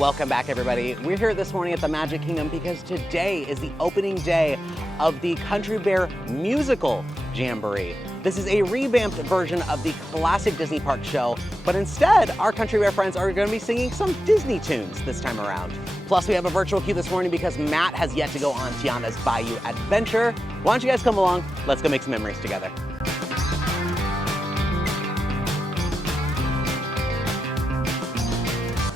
Welcome back, everybody. We're here this morning at the Magic Kingdom because today is the opening day of the Country Bear Musical Jamboree. This is a revamped version of the classic Disney Park show, but instead, our Country Bear friends are going to be singing some Disney tunes this time around. Plus, we have a virtual queue this morning because Matt has yet to go on Tiana's Bayou adventure. Why don't you guys come along? Let's go make some memories together.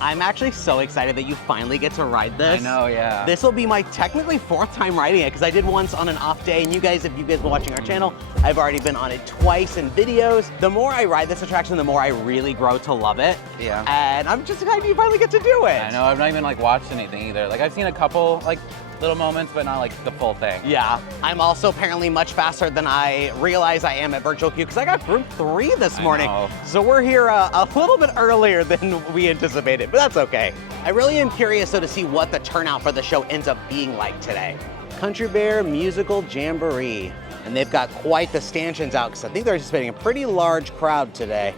I'm actually so excited that you finally get to ride this. I know, yeah. This will be my technically 4th time riding it because I did once on an off day, and you guys, if you've been watching our channel, I've already been on it twice in videos. The more I ride this attraction, the more I really grow to love it. Yeah. And I'm just excited you finally get to do it. I know, I've not even like watched anything either. Like I've seen a couple like little moments, but not like the full thing. Yeah, I'm also apparently much faster than I realize I am at virtual queue because I got group 3 this morning. So we're here a little bit earlier than we anticipated, but that's okay. I really am curious though to see what the turnout for the show ends up being like today. Country Bear Musical Jamboree. And they've got quite the stanchions out because I think they're anticipating a pretty large crowd today.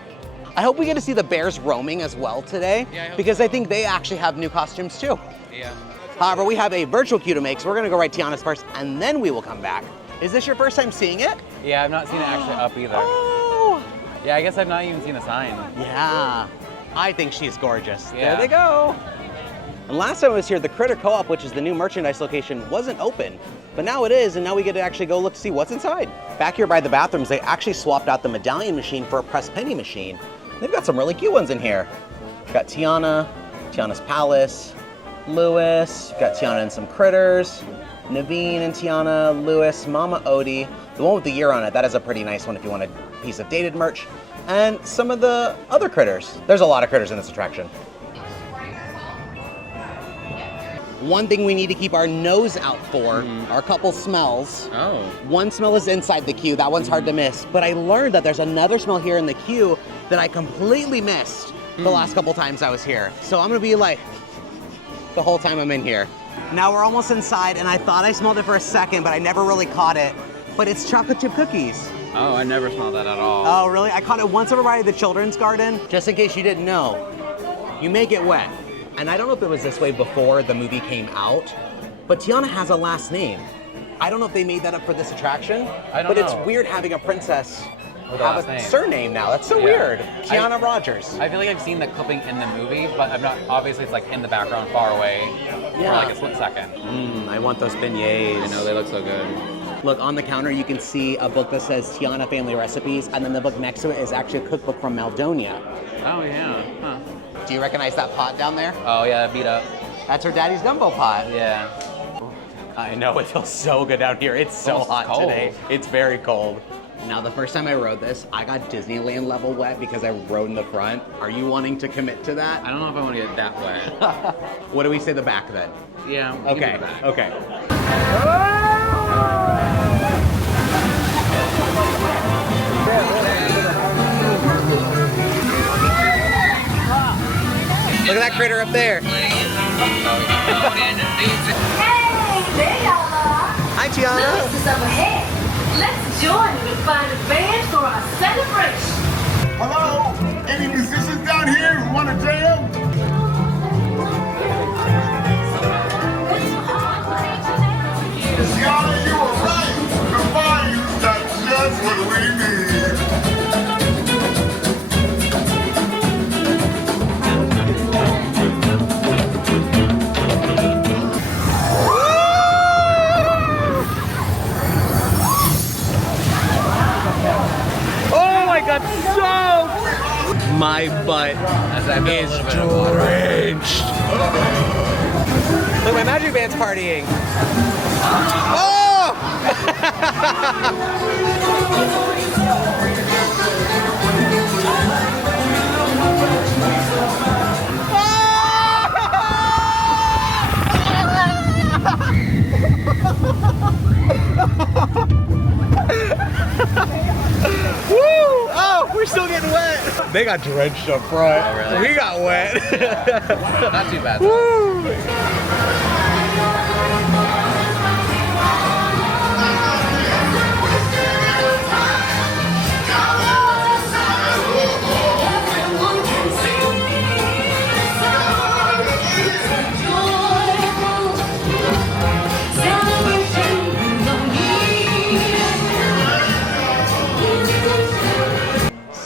I hope we get to see the bears roaming as well today because I think they actually have new costumes too. Yeah. However, we have a virtual queue to make, so we're gonna go ride Tiana's first, and then we will come back. Is this your first time seeing it? Yeah, I've not seen it actually up either. Oh! Yeah, I guess I've not even seen a sign. Yeah, I think she's gorgeous. Yeah. There they go. And last time I was here, the Critter Co-op, which is the new merchandise location, wasn't open. But now it is, and now we get to actually go look to see what's inside. Back here by the bathrooms, they actually swapped out the medallion machine for a press penny machine. They've got some really cute ones in here. We've got Tiana, Tiana's Palace, Lewis, got Tiana and some critters, Naveen and Tiana, Lewis, Mama Odie, the one with the year on it, that is a pretty nice one if you want a piece of dated merch, and some of the other critters. There's a lot of critters in this attraction. One thing we need to keep our nose out for are a couple smells. Oh. One smell is inside the queue, that one's hard to miss, but I learned that there's another smell here in the queue that I completely missed the last couple times I was here. So I'm gonna be like, the whole time I'm in here. Now we're almost inside, and I thought I smelled it for a second, but I never really caught it. But it's chocolate chip cookies. Oh, I never smelled that at all. Oh, really? I caught it once over by the children's garden. Just in case you didn't know, you make it wet. And I don't know if it was this way before the movie came out, but Tiana has a last name. I don't know if they made that up for this attraction, but it's weird having a princess have a surname now. That's so weird. Tiana Rogers. I feel like I've seen the clipping in the movie, but I'm not, obviously it's like in the background far away for like a split second. I want those beignets. I know, they look so good. Look, on the counter you can see a book that says Tiana Family Recipes, and then the book next to it is actually a cookbook from Maldonia. Oh yeah, huh. Do you recognize that pot down there? Oh yeah, beat up. That's her daddy's gumbo pot. Yeah. I know, it feels so good out here. It's so hot today. It's very cold. Now, the first time I rode this, I got Disneyland level wet because I rode in the front. Are you wanting to commit to that? I don't know if I want to get that wet. What do we say the back then? Yeah. Okay. Okay. Look at that critter up there. Hey, there y'all are. Hi, Tiana. Lewis is up ahead. Let's join him and find a band for our celebration. Hello? Any musicians down here who want to jam? Tiana, you were right. The Bayou, that's just what we need. My butt is drenched. Look, my magic band's partying. Oh! Woo! Oh, we're still getting wet. They got drenched up front. Oh, really? We got wet. Not too bad. Woo!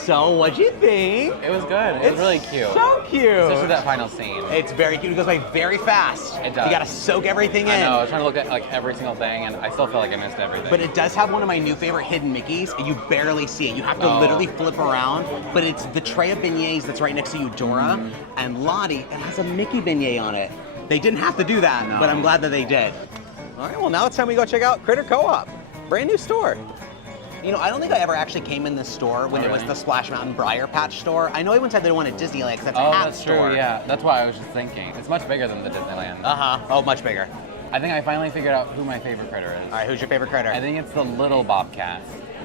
So, what'd you think? It was good. It was really cute. So cute. Especially that final scene. It's very cute. It goes by very fast. It does. You gotta soak everything in. I know. I was trying to look at like every single thing, and I still feel like I missed everything. But it does have one of my new favorite hidden Mickeys. You barely see it. You have to Oh. literally flip around. But it's the tray of beignets that's right next to Eudora and Lottie. It has a Mickey beignet on it. They didn't have to do that, but I'm glad that they did. All right, well now it's time we go check out Critter Co-op. Brand new store. You know, I don't think I ever actually came in this store when it was the Splash Mountain Briar Patch store. I know everyone said they wanted Disneyland because that's a hat that's store. true. Yeah, that's why I was just thinking. It's much bigger than the Disneyland. Oh, much bigger. I think I finally figured out who my favorite critter is. All right, who's your favorite critter? I think it's the little bobcat.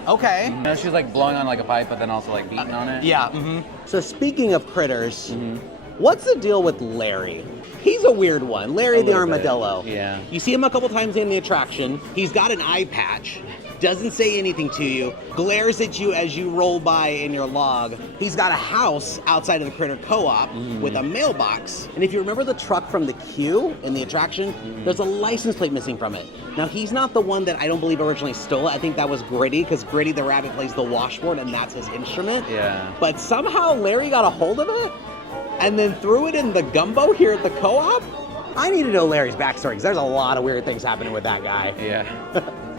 Okay. You know, she's like blowing on like a pipe, but then also like beating on it. Yeah. So speaking of critters, what's the deal with Larry? He's a weird one. Larry the little bit, armadillo. yeah. You see him a couple times in the attraction. He's got an eye patch. Doesn't say anything to you. Glares at you as you roll by in your log. He's got a house outside of the Critter Co-op with a mailbox. And if you remember the truck from the queue in the attraction, there's a license plate missing from it. Now he's not the one that I don't believe originally stole it. I think that was Gritty, because Gritty the rabbit plays the washboard and that's his instrument. Yeah. But somehow Larry got a hold of it and then threw it in the gumbo here at the co-op. I need to know Larry's backstory because there's a lot of weird things happening with that guy. Yeah.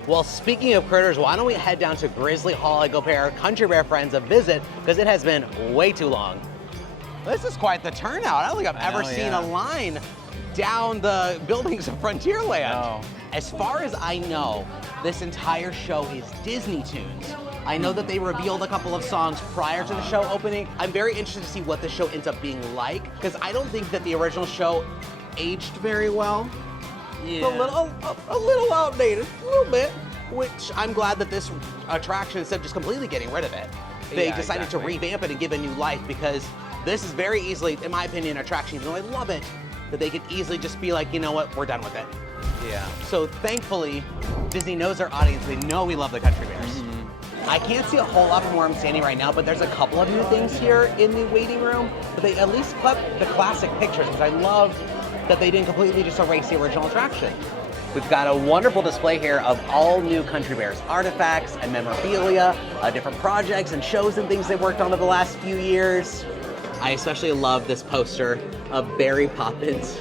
Well, speaking of critters, why don't we head down to Grizzly Hall and go pay our Country Bear friends a visit because it has been way too long. This is quite the turnout. I don't think I've ever seen a line down the buildings of Frontierland. No. As far as I know, this entire show is Disney tunes. I know that they revealed a couple of songs prior to the show opening. I'm very interested to see what the show ends up being like because I don't think that the original show aged very well. Yeah. A little outdated, a little bit, which I'm glad that this attraction, instead of just completely getting rid of it, they Yeah, decided to revamp it and give it new life because this is very easily, in my opinion, an attraction, even though I love it, that they could easily just be like, you know what, we're done with it. Yeah. So thankfully, Disney knows our audience. They know we love the Country Bears. I can't see a whole lot from where I'm standing right now, but there's a couple of new things here in the waiting room, but they at least put the classic pictures, which I love that they didn't completely just erase the original attraction. We've got a wonderful display here of all new Country Bears artifacts and memorabilia, different projects and shows and things they've worked on over the last few years. I especially love this poster of Barry Poppins.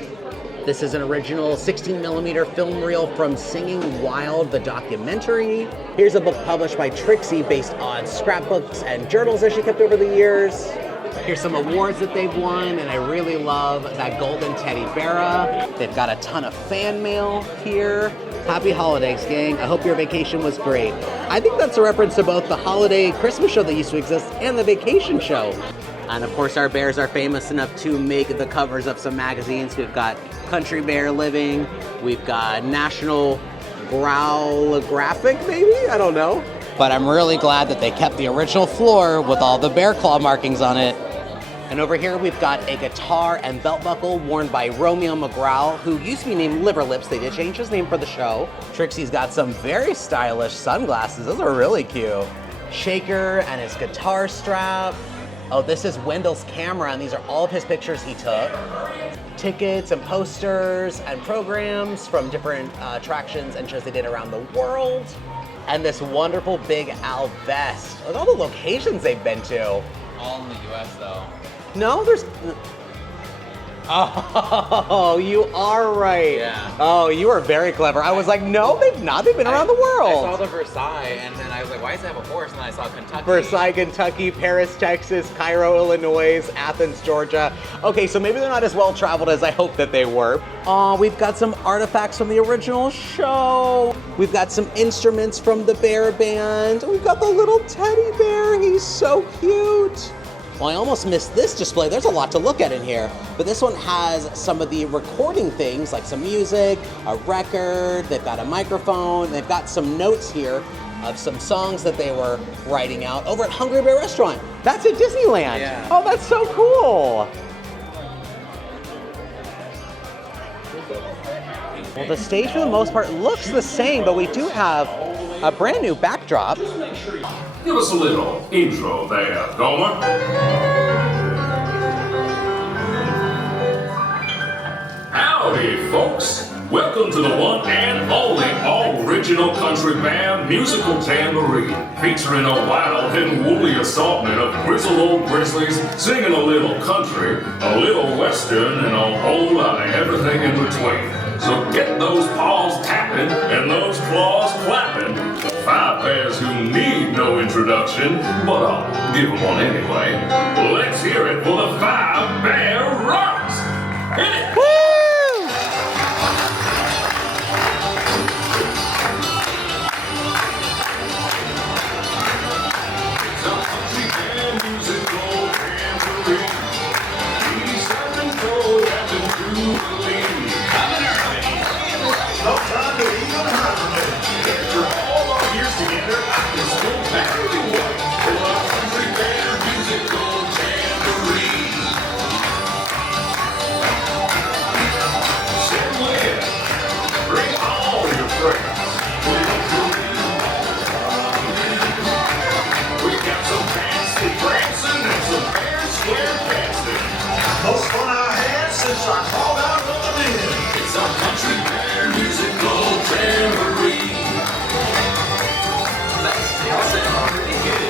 This is an original 16mm film reel from Singing Wild, the documentary. Here's a book published by Trixie based on scrapbooks and journals that she kept over the years. Here's some awards that they've won, and I really love that golden teddy bear. They've got a ton of fan mail here. Happy holidays, gang. I hope your vacation was great. I think that's a reference to both the holiday Christmas show that used to exist and the vacation show. And of course, our bears are famous enough to make the covers of some magazines. We've got Country Bear Living. We've got National Growlographic, maybe? I don't know. But I'm really glad that they kept the original floor with all the bear claw markings on it. And over here we've got a guitar and belt buckle worn by Romeo McGraw, who used to be named Liver Lips. They did change his name for the show. Trixie's got some very stylish sunglasses. Those are really cute. Shaker and his guitar strap. Oh, this is Wendell's camera, and these are all of his pictures he took. Tickets and posters and programs from different attractions and shows they did around the world. And this wonderful Big Al vest. Look at all the locations they've been to. All in the U.S. though. No, there's... Oh, you are right. Yeah. Oh, you are very clever. I was like, no, they've not. They've been around the world. I saw the Versailles, and then I was like, why does it have a horse? And then I saw Kentucky. Versailles, Kentucky, Paris, Texas, Cairo, Illinois, Athens, Georgia. Okay, so maybe they're not as well traveled as I hoped that they were. We've got some artifacts from the original show. We've got some instruments from the Bear Band. We've got the little teddy bear. He's so cute. Well, I almost missed this display. There's a lot to look at in here, but this one has some of the recording things, like some music, a record, they've got a microphone, they've got some notes here of some songs that they were writing out over at Hungry Bear Restaurant. That's at Disneyland. Yeah. Oh, that's so cool. Well, the stage for the most part looks the same, but we do have a brand new backdrop. Give us a little intro there, Gomer. Howdy, folks. Welcome to the one and only all-original country Bear Musical Jamboree, featuring a wild and woolly assortment of grizzled old grizzlies singing a little country, a little western, and a whole lot of everything in between. So get those paws tapping and those claws clapping. The 5 bears who need no introduction, but I'll give them one anyway. Let's hear it for the 5 Bear Rocks! Hit it! No time to even hibernate. After all our years together, I can still barely wait for our country Bear Musical Jamboree. Send Leah, bring all your friends. We got some fancy prancing and some fair square dancing. Most fun I had since I crawled out of the den. It's our country Bear Musical Jamboree. That sounds pretty good.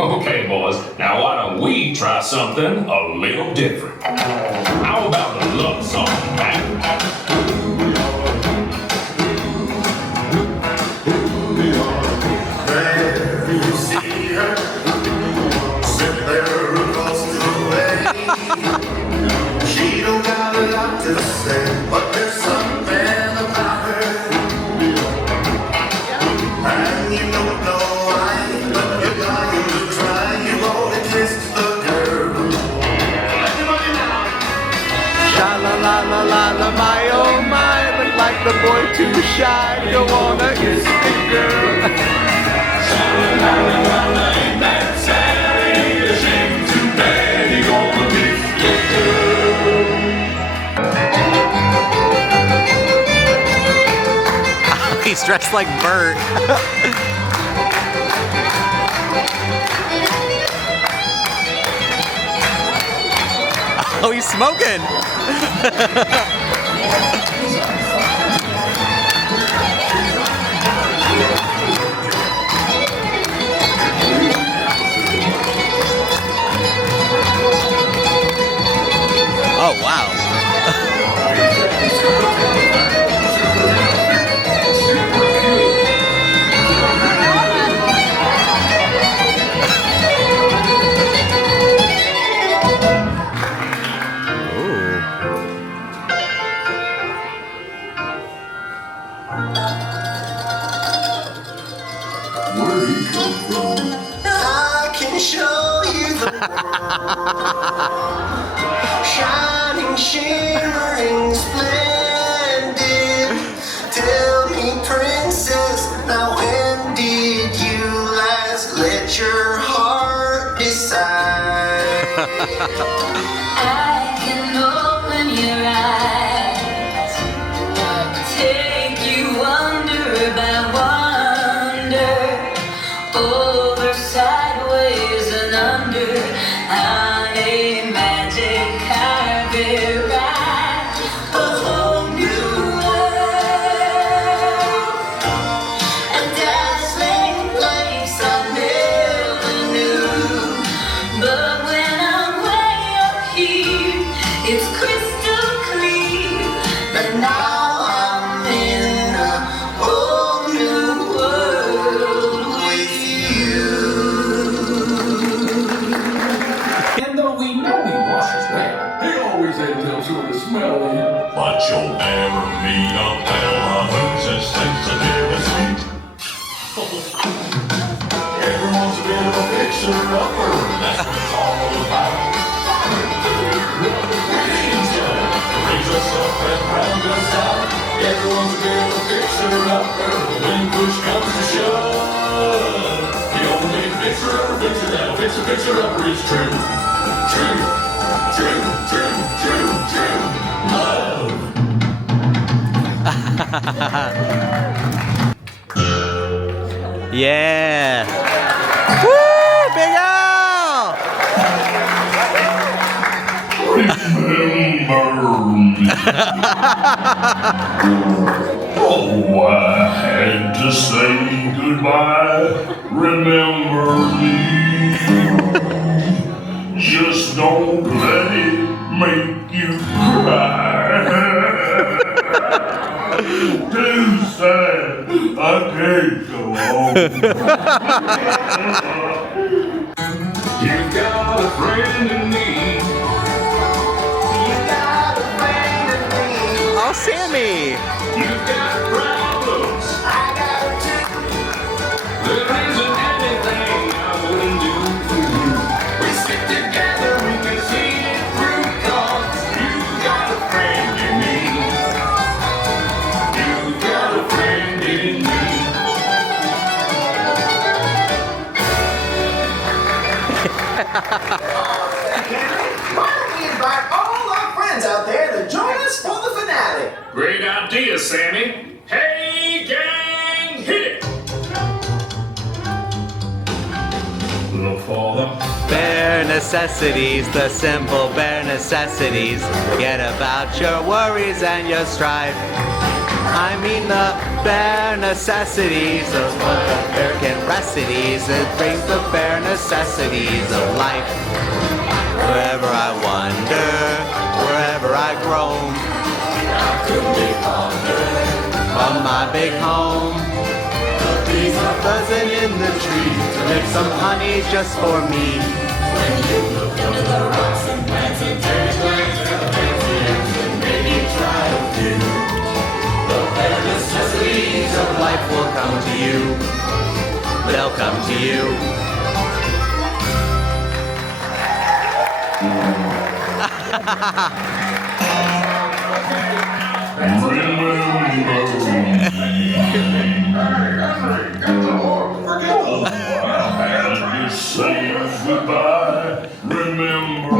Okay, boys, now why don't we try something a little different? How about a love song, man? There you see her, sitting there across the way. She don't got a lot to say, but there's something about her. And you don't know why, but you're dying to try. You wanna kiss the girl. Everybody now. Sha la la la la la, my oh my, look like the boy too shy, don't wanna kiss the girl. Sha la la la la la, ain't that sad? Ain't a shame too bad you gonna miss the girl. He's dressed like Bert. Oh, he's smoking. Oh, wow. Where he come from? I can show you the world. Shining, shimmering, splendid. Tell me, princess, now when did you last let your heart decide? I can open your eyes, take you wonder by wonder, over, sideways, and under, on a magic carpet ride, a whole new world, a dazzling place I never knew. fixer-upper. That's what it's all about. Raise us up and round us out. Everyone's a bit of a fixer-upper. When push comes to shove, the only fixer that'll fix a fixer-upper is true. True. Love. Yeah. Woo, Big Al! Oh, I had to say goodbye. Remember me. Just don't let it make you cry. Too sad, I can't go home. You got a friend in me. You got a friend in me. Oh, Sammy! You got problems. I got two. There isn't anything I wouldn't do for you. We stick together, we can see it through, 'cause you got a friend in me. You got a friend in me. Why don't we invite all our friends out there to join us for the finale? Great idea, Sammy. Hey, gang, hit it! Little father. Bare necessities, the simple bare necessities. Forget about your worries and your strife. I mean the bare necessities of American recities. It brings the bare necessities of life. Wherever I wander, wherever I roam, from my big home. The bees are buzzing in the trees to make some honey just for me. When you look under the rocks and plants and turn glance and maybe try to do. The bare necessities of life will come to you. They'll come to you. Goodbye, remember.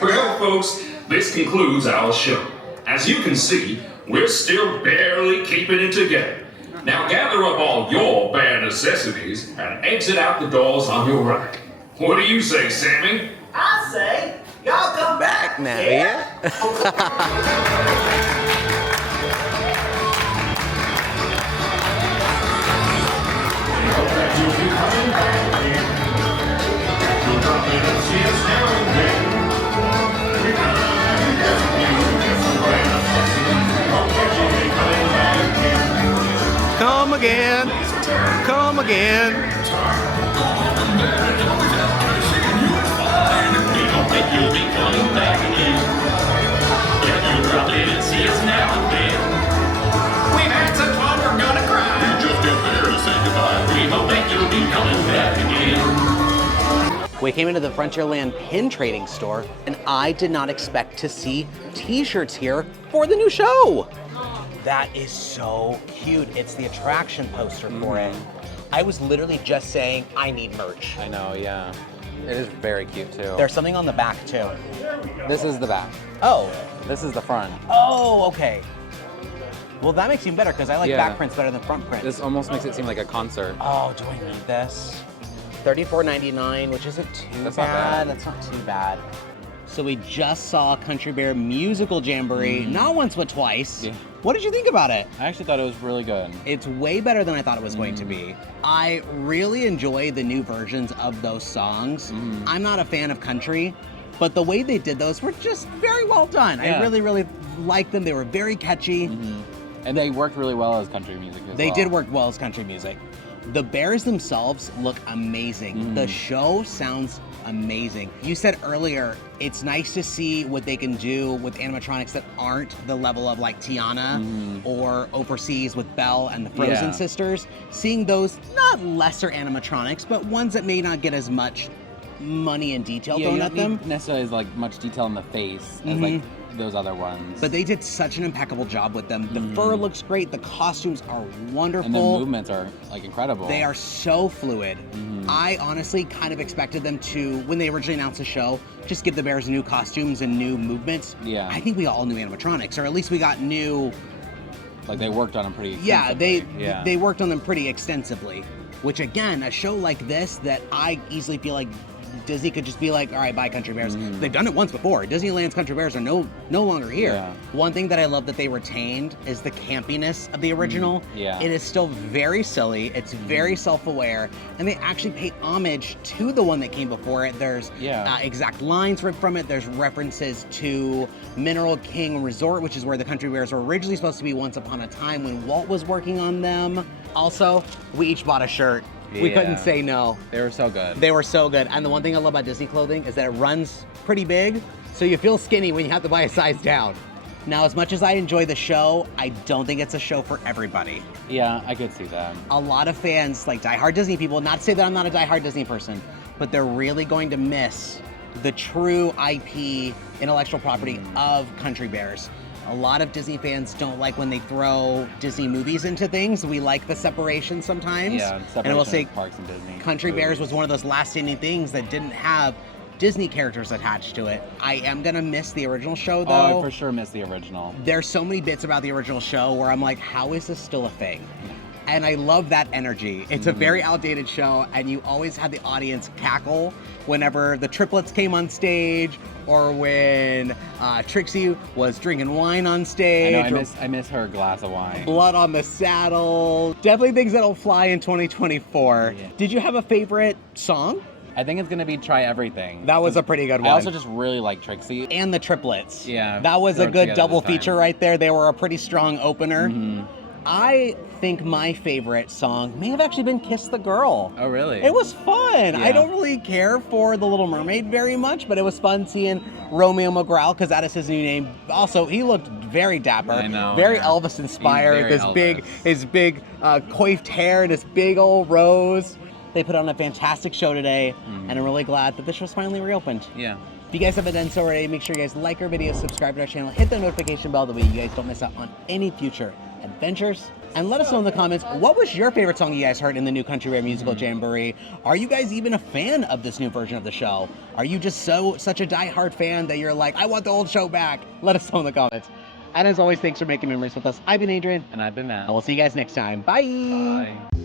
Well, folks, this concludes our show. As you can see, we're still barely keeping it together. Now gather up all your bare necessities and exit out the doors on your right. What do you say, Sammy? I say, y'all come back Now, yeah? Come again, come again. You'll be coming back again. Yeah, you drop in and see us now and then. We've had such fun, we're gonna cry. We just get there to say goodbye. We hope that you'll be coming back again. We came into the Frontierland pin trading store, and I did not expect to see t-shirts here for the new show. That is so cute. It's the attraction poster for it. I was literally just saying, I need merch. I know, yeah. It is very cute too. There's something on the back too. This is the back. Oh. This is the front. Oh, okay. Well, that makes it even better because I like Yeah. back prints better than front prints. This almost makes it seem like a concert. Oh, do I need this? $34.99, which isn't too That's not bad. That's not too bad. So we just saw Country Bear Musical Jamboree, not once but twice. Yeah. What did you think about it? I actually thought it was really good. It's way better than I thought it was going to be. I really enjoy the new versions of those songs. I'm not a fan of country, but the way they did those were just very well done. I Yeah. really, really liked them. They were very catchy. And they worked really well as country music as They well. did work well as country music. The bears themselves look amazing. The show sounds amazing. You said earlier, it's nice to see what they can do with animatronics that aren't the level of like Tiana or overseas with Belle and the Frozen sisters. Seeing those, not lesser animatronics, but ones that may not get as much money and detail thrown at them. Necessarily as like much detail in the face as like those other ones. But they did such an impeccable job with them. The fur looks great. The costumes are wonderful. And the movements are like incredible. They are so fluid. I honestly kind of expected them to, when they originally announced the show, just give the bears new costumes and new movements. Yeah. I think we got all new animatronics, or at least we got new. Like they worked on them pretty Yeah, extensively. they worked on them pretty extensively. Which again, a show like this that I easily feel like Disney could just be like, all right, bye Country Bears. They've done it once before. Disneyland's Country Bears are no longer here. Yeah. One thing that I love that they retained is the campiness of the original. Yeah. It is still very silly. It's very self-aware. And they actually pay homage to the one that came before it. There's exact lines ripped from it. There's references to Mineral King Resort, which is where the Country Bears were originally supposed to be once upon a time when Walt was working on them. Also, we each bought a shirt. We couldn't say no. They were so good. They were so good. And the one thing I love about Disney clothing is that it runs pretty big, so you feel skinny when you have to buy a size down. Now, as much as I enjoy the show, I don't think it's a show for everybody. Yeah, I could see that. A lot of fans, like diehard Disney people, not to say that I'm not a diehard Disney person, but they're really going to miss the true IP, intellectual property of Country Bears. A lot of Disney fans don't like when they throw Disney movies into things. We like the separation sometimes. Yeah, separation and I will say of parks and Disney. Country Bears was one of those last standing things that didn't have Disney characters attached to it. I am gonna miss the original show though. Oh, I for sure miss the original. There's so many bits about the original show where I'm like, how is this still a thing? And I love that energy. It's a very outdated show, and you always had the audience cackle whenever the triplets came on stage, or when Trixie was drinking wine on stage. I know, I miss her glass of wine. Blood on the Saddle. Definitely things that'll fly in 2024. Yeah. Did you have a favorite song? I think it's gonna be Try Everything. That was a pretty good one. I also just really like Trixie. And the triplets. Yeah, That was a thrown good together double this time. feature right there. They were a pretty strong opener. I think my favorite song may have actually been Kiss the Girl. Oh, really? It was fun. I Yeah. don't really care for The Little Mermaid very much, but it was fun seeing Romeo McGraw, because that is his new name. Also, he looked very dapper. I know, Very yeah. Elvis inspired. He's very His big coiffed hair and his big old rose. They put on a fantastic show today, and I'm really glad that the show's finally reopened. Yeah. If you guys haven't done so already, make sure you guys like our videos, subscribe to our channel, hit the notification bell, that way you guys don't miss out on any future adventures. And let us know in the comments, what was your favorite song you guys heard in the new Country Bear Musical Jamboree? Are you guys even a fan of this new version of the show? Are you just such a diehard fan that you're like, I want the old show back? Let us know in the comments. And as always, thanks for making memories with us. I've been Adrian, And I've been Matt. and we'll see you guys next time. Bye. Bye.